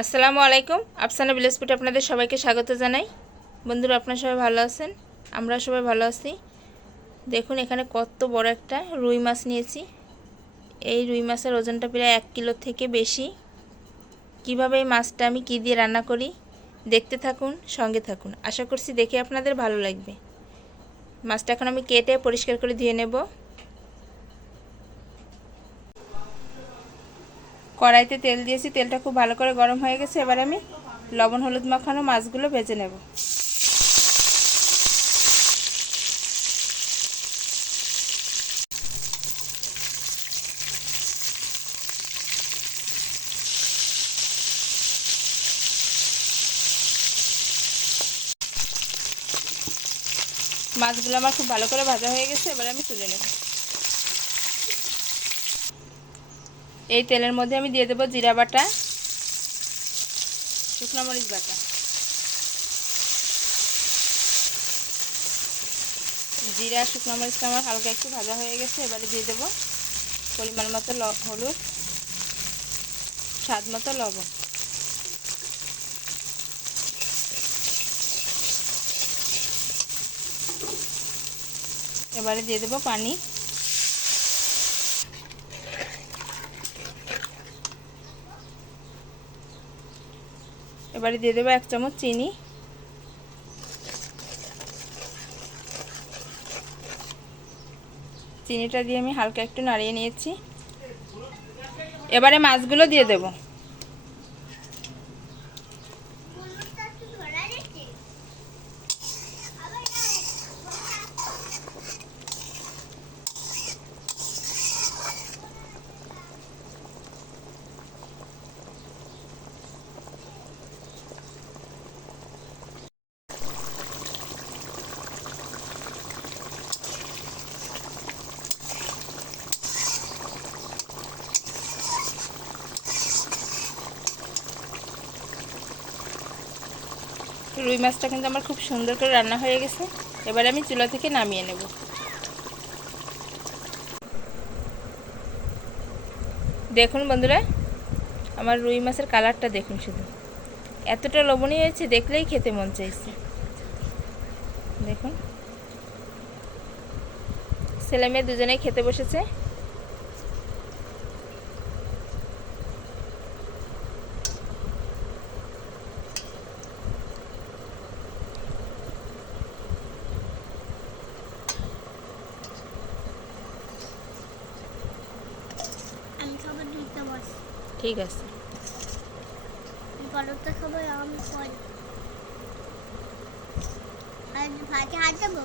আসসালামু আলাইকুম। আফসানা বিলাসপুরে আপনাদের সবাইকে স্বাগত জানাই। বন্ধুরা, আপনারা সবাই ভালো আছেন? আমরা সবাই ভালো আছি। দেখুন এখানে কত বড় একটা রুই মাছ নিয়েছি। এই রুই মাছের ওজনটা প্রায় 1 কিলো থেকে বেশি। কিভাবে এই মাছটা আমি কি দিয়ে রান্না করি দেখতে থাকুন, সঙ্গে থাকুন। আশা করছি দেখে আপনাদের ভালো লাগবে। মাছটা এখন আমি কেটে পরিষ্কার করে ধুয়ে নেব। কড়াইতে তেল দিয়েছি, তেলটা খুব ভালো করে গরম হয়ে গেছে। এবার আমি লবণ হলুদ মাখানো মাছগুলো ভেজে নেব। মাছগুলো আমার খুব ভালো করে ভাজা হয়ে গেছে, এবার আমি তুলে নেব। এই তেলের মধ্যে আমি দিয়ে দেব জিরা বাটা, শুকনো মরিচ বাটা, জিরা শুকনো মরিচটা আমার হালকা একটু ভাজা হয়ে গেছে। এবারে দিয়ে দেব পরিমাণ মতো হলুদ, স্বাদ মতো লবণ। এবারে দিয়ে দেব পানি। এবারে দিয়ে দেব 1 চামচ চিনি। চিনিটা দিয়ে আমি হালকা একটু নাড়িয়ে নিয়েছি। এবারে মাছগুলো দিয়ে দেব। রুই মাছটা কিন্তু আমার খুব সুন্দর করে রান্না হয়ে গেছে। এবারে আমি চুলা থেকে নামিয়ে নেব। দেখুন বন্ধুরা, আমার রুই মাছের কালারটা দেখুন, শুধু এতটা লবণীয় হয়েছে, দেখলেই খেতে মন চাইছে। দেখুন, ছেলে মেয়ে দুজনেই খেতে বসেছে। ঠিক আছে, পরোটা খাবো আমি পরে আর ভাতে হাত দেবো।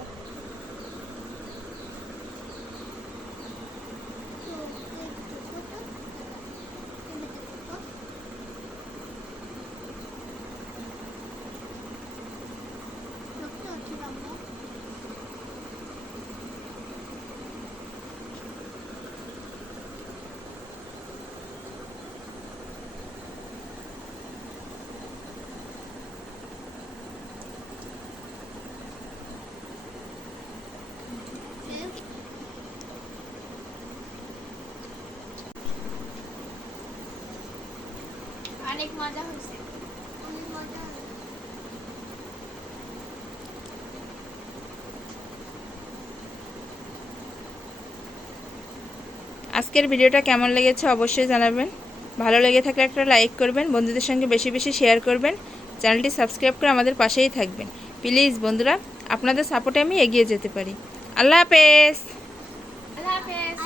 অনেক মজা হয়েছে, অনেক মজা। আজকের ভিডিওটা কেমন লেগেছে অবশ্যই জানাবেন। ভালো লেগে থাকলে একটা লাইক করবেন, বন্ধুদের সঙ্গে বেশি বেশি শেয়ার করবেন, চ্যানেলটি সাবস্ক্রাইব করে আমাদের পাশেই থাকবেন প্লিজ। বন্ধুরা, আপনাদের সাপোর্টে আমি এগিয়ে যেতে পারি। আল্লাহ হাফেজ। আল্লাহ হাফেজ।